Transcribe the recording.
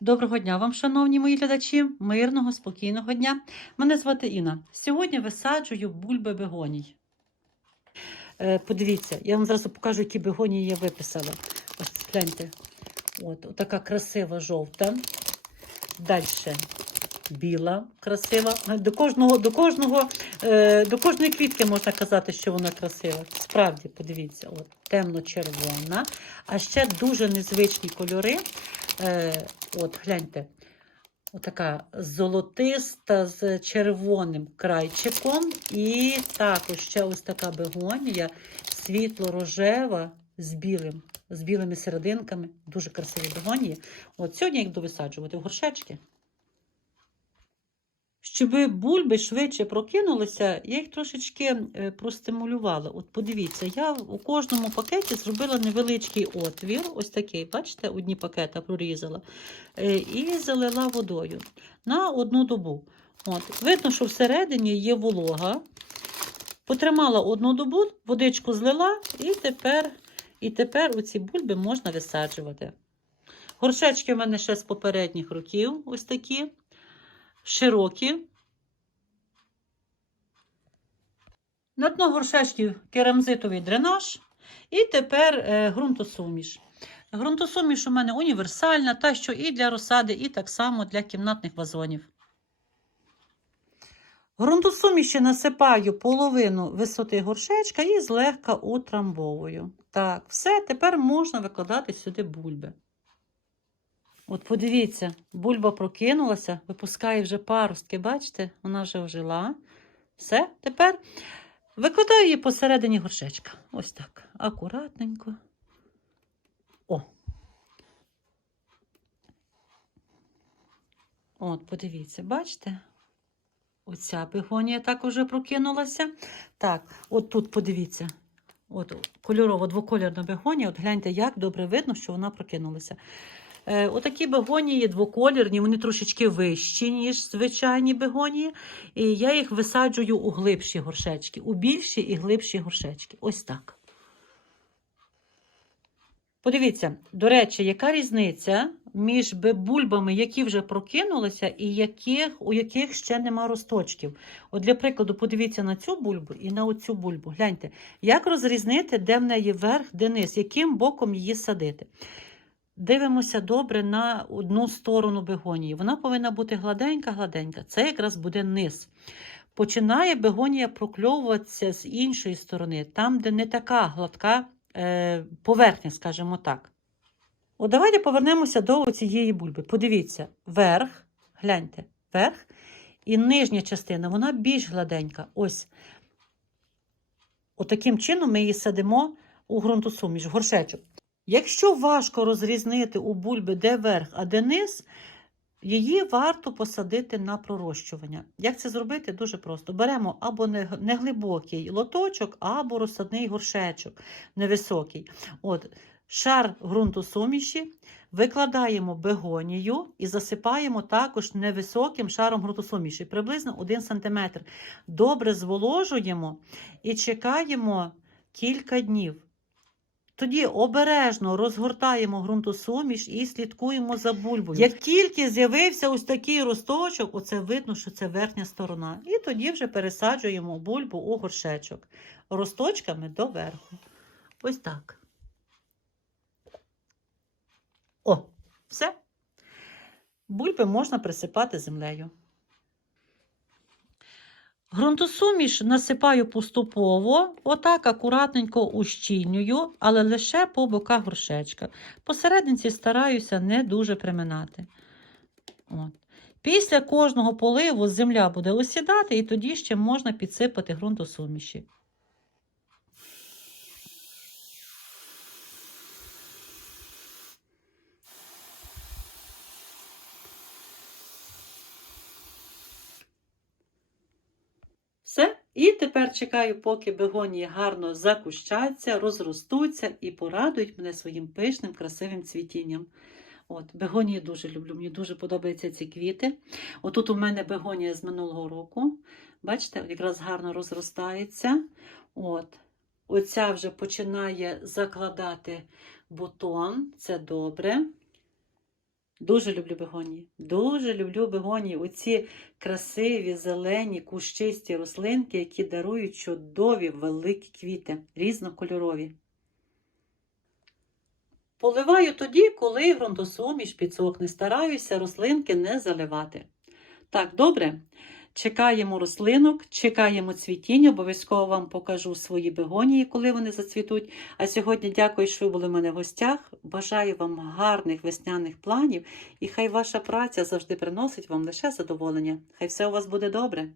Доброго дня вам, шановні мої глядачі, мирного, спокійного дня. Мене звати Інна. Сьогодні висаджую бульби бегоній. Е, подивіться, я вам зараз покажу, які бегонії я виписала. Ось гляньте. От, така красива жовта. Далі біла, красива. До кожного, до, кожного, е, до кожної квітки можна казати, що вона красива. Справді, подивіться, от, темно-червона, а ще дуже незвичні кольори. Е, от, гляньте, така золотиста з червоним крайчиком. І також ще ось така бегонія, світло-рожева з білим, з білими серединками. Дуже красиві бегонії. От сьогодні я їх буду висаджувати в горшечки. Щоб бульби швидше прокинулися, я їх трошечки е, простимулювала. От подивіться, я у кожному пакеті зробила невеличкий отвір, ось такий, бачите, одні пакета прорізала, е, і залила водою на одну добу. От. Видно, що всередині є волога. Потримала одну добу, водичку злила, і тепер, і тепер оці бульби можна висаджувати. Горшечки в мене ще з попередніх років, ось такі широкі. На дно горшечків керамзитовий дренаж. І тепер е, ґрунтосуміш. Ґрунтосуміш у мене універсальна, та що і для розсади, і так само для кімнатних вазонів. Ґрунтосуміші насипаю половину висоти горшечка і злегка утрамбовую. Так, все, тепер можна викладати сюди бульби. От подивіться, бульба прокинулася, випускає вже паростки, бачите, вона вже ожила. Все, тепер викладаю її посередині горшечка. Ось так. Акуратненько. О. От, подивіться, бачите? Оця бегонія також вже прокинулася. Так, от тут подивіться. От кольорова двокольорна бегонія. От гляньте, як добре видно, що вона прокинулася. Е, Отакі бегонії двокольорні, вони трошечки вищі, ніж звичайні бегонії. І я їх висаджую у глибші горшечки, у більші і глибші горшечки. Ось так. Подивіться, до речі, яка різниця між бульбами, які вже прокинулися, і яких, у яких ще нема росточків. От для прикладу, подивіться на цю бульбу і на оцю бульбу. Гляньте, як розрізнити, де в неї верх, де низ, яким боком її садити. Дивимося добре на одну сторону бегонії. Вона повинна бути гладенька-гладенька. Це якраз буде низ. Починає бегонія прокльовуватися з іншої сторони, там, де не така гладка е, поверхня, скажімо так. От давайте повернемося до цієї бульби. Подивіться, верх, гляньте, верх і нижня частина, вона більш гладенька. Ось. Отаким чином ми її садимо у ґрунтосуміш, в горшечок. Якщо важко розрізнити у бульби, де верх, а де низ, її варто посадити на пророщування. Як це зробити? Дуже просто. Беремо або неглибокий лоточок, або розсадний горшечок невисокий. От, шар ґрунту суміші, викладаємо бегонію і засипаємо також невисоким шаром ґрунту суміші, приблизно 1 см. Добре зволожуємо і чекаємо кілька днів. Тоді обережно розгортаємо ґрунтосуміш і слідкуємо за бульбою. Як тільки з'явився ось такий росточок, оце видно, що це верхня сторона. І тоді вже пересаджуємо бульбу у горшечок росточками доверху. Ось так. О, все. Бульби можна присипати землею. Ґрунтосуміш насипаю поступово, отак акуратненько ущільнюю, але лише по боках горшечка. Посерединці стараюся не дуже приминати. От. Після кожного поливу земля буде осідати, і тоді ще можна підсипати ґрунтосуміші. Все. І тепер чекаю, поки бегонії гарно закущаться, розростуться і порадують мене своїм пишним, красивим цвітінням. От, бегонії дуже люблю, мені дуже подобаються ці квіти. Отут у мене бегонія з минулого року. Бачите, якраз гарно розростається. От. Оця вже починає закладати бутон, це добре. Дуже люблю бегонії. Дуже люблю бегонії. Оці красиві, зелені, кущисті рослинки, які дарують чудові великі квіти, різнокольорові. Поливаю тоді, коли ґрунтосуміш підсохне. Стараюся рослинки не заливати. Так, добре. Чекаємо рослинок, чекаємо цвітіння. Обов'язково вам покажу свої бегонії, коли вони зацвітуть. А сьогодні дякую, що ви були в мене в гостях. Бажаю вам гарних весняних планів, і хай ваша праця завжди приносить вам лише задоволення. Хай все у вас буде добре.